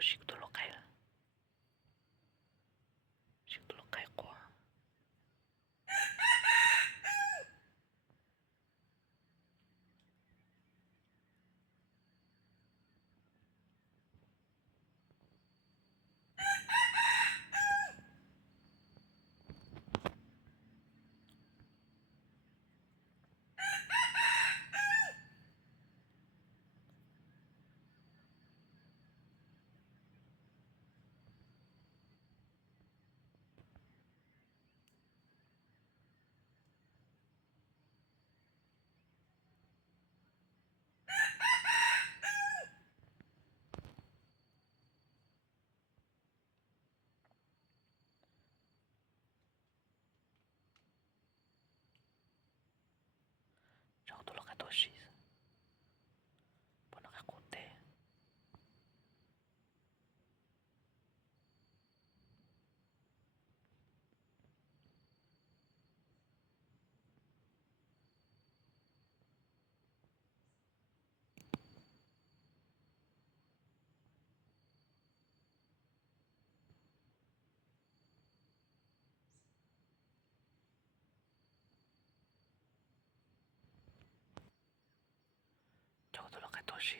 仕事都开了，仕事都开过。Ciao, tu lo capisci? Buona con te. Ciao, tu lo capisci?